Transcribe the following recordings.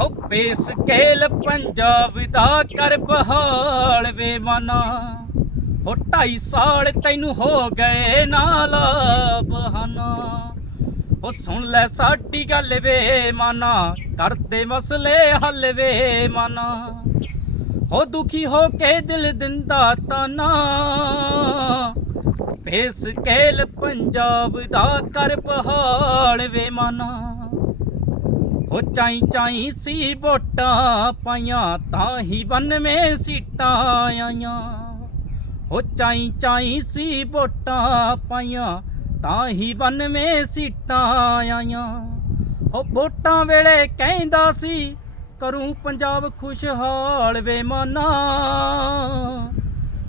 ਹੋ ਪੇਸ ਕੇਲ ਪੰਜਾਬ ਦਾ ਕਰ ਬਹਾਲ ਵੇ ਮਨਾ। ਹੋ ਢਾਈ ਸਾਲ ਤੈਨੂੰ ਹੋ ਗਏ ਨਾਲ ਬਹਾਨਾ। ਉਹ ਸੁਣ ਲੈ ਸਾਡੀ ਗੱਲ ਵੇ ਮਾਨਾ, ਕਰਦੇ ਮਸਲੇ ਹੱਲ ਵੇ ਮਾਨਾ। ਹੋ ਦੁਖੀ ਹੋ ਕੇ ਦਿਲ ਦਿੰਦਾ ਤਾਨਾ। ਭੇਸ ਕੇਲ ਪੰਜਾਬ ਦਾ ਕਰ ਪਹਾੜ ਵੇ ਮਾਨਾ। ਹੋ ਚਾਈ ਚਾਈ ਸੀ ਵੋਟਾਂ ਪਾਈਆਂ, ਤਾਂ ਹੀ 92 ਸੀਟਾਂ ਆਈਆਂ। ਹੋ ਚਾਈ ਚਾਈ ਸੀ ਵੋਟਾਂ ਪਾਈਆਂ, ਤਾਂ ਹੀ 92 ਸੀਟਾਂ ਆਈਆਂ। ਉਹ ਵੋਟਾਂ ਵੇਲੇ ਕਹਿੰਦਾ ਸੀ, ਕਰੂੰ ਪੰਜਾਬ ਖੁਸ਼ਹਾਲ ਵੇ ਮਾਨਾ।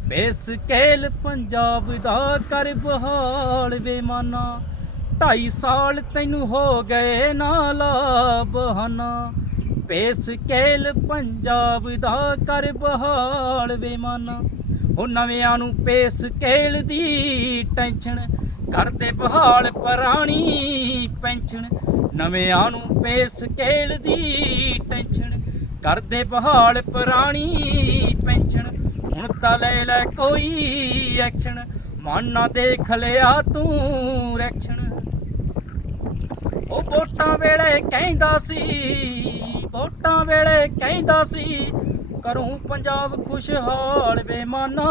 ਬੇਸਕੇਲ ਪੰਜਾਬ ਦਾ ਕਰ ਬਹਾਲ ਵੇ ਮਾਨਾ। ਢਾਈ ਸਾਲ ਤੈਨੂੰ ਹੋ ਗਏ ਨਾਲ ਬਹਾਨਾ ਬੇਸਕੇਲ ਪੰਜਾਬ ਦਾ ਕਰ ਬਹਾਲ ਵੇ ਉਹ ਨਵਿਆਂ ਨੂੰ ਪੇਸ ਕੇਲ ਦੀ ਟੈਨਸ਼ਨ ਕਰਦੇ ਬਹਾਲ ਪੁਰਾਣੀ ਪੈਨਸ਼ਨ। ਨਵਿਆਂ ਨੂੰ ਪੇਸ ਕੇਲ ਦੀ ਟੈਨਸ਼ਨ ਕਰਦੇ ਬਹਾਲ ਪੁਰਾਣੀ ਪੈਨਸ਼ਨ। ਹੁਣ ਤਾਂ ਲੈ ਲੈ ਕੋਈ ਐਕਸ਼ਨ, ਮਨ ਨਾ ਦੇਖ ਲਿਆ ਤੂੰ ਰੈਕਸ਼ਨ। ਉਹ ਵੋਟਾਂ ਵੇਲੇ ਕਹਿੰਦਾ ਸੀ, ਵੋਟਾਂ ਵੇਲੇ ਕਹਿੰਦਾ ਸੀ, ਕਰੂੰ ਪੰਜਾਬ ਖੁਸ਼ਹਾਲ ਬੇਮਾਨਾ।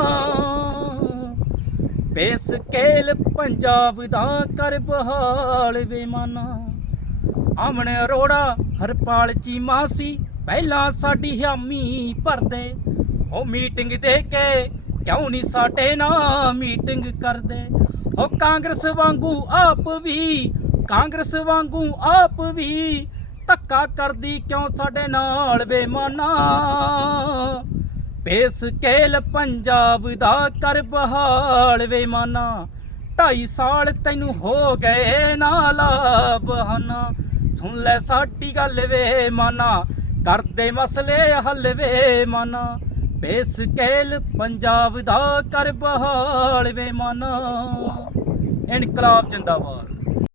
ਬੇਸਕੇਲ ਪੰਜਾਬ ਦਾ ਕਰ ਬਹਾਲ ਬੇਮਾਨਾ। ਅਮਨ ਅਰੋੜਾ, ਹਰਪਾਲ ਚੀਮਾ ਸੀ, ਪਹਿਲਾਂ ਸਾਡੀ ਹਾਮੀ ਭਰਦੇ। ਉਹ ਮੀਟਿੰਗ ਦੇ ਕੇ ਕਿਉਂ ਨਹੀਂ ਸਾਡੇ ਨਾਲ ਮੀਟਿੰਗ ਕਰਦੇ? ਉਹ ਕਾਂਗਰਸ ਵਾਂਗੂ ਆਪ ਵੀ ਕਾਂਗਰਸ ਵਾਂਗੂ ਆਪ ਵੀ ਧੱਕਾ ਕਰਦੀ ਕਿਉਂ ਸਾਡੇ ਨਾਲ ਬੇਮਾਨਾ? ਬੇਸਕੇਲ ਪੰਜਾਬ ਦਾ ਕਰ ਬਹਾਲ ਬੇਮਾਨਾ। ਢਾਈ ਸਾਲ ਤੈਨੂੰ ਹੋ ਗਏ ਨਾਲ ਬਹਾਨਾ ਸੁਣ ਲੈ ਸਾਡੀ ਗੱਲ ਵੇ ਮਾਨਾ ਕਰਦੇ ਮਸਲੇ ਹੱਲ ਵੇ ਮਾਨਾ ਬੇਸਕੇਲ ਪੰਜਾਬ ਦਾ ਕਰ ਬਹਾਲ ਵੇ ਮਾਨਾ ਇਨਕਲਾਬ ਜਿੰਦਾਬਾਦ।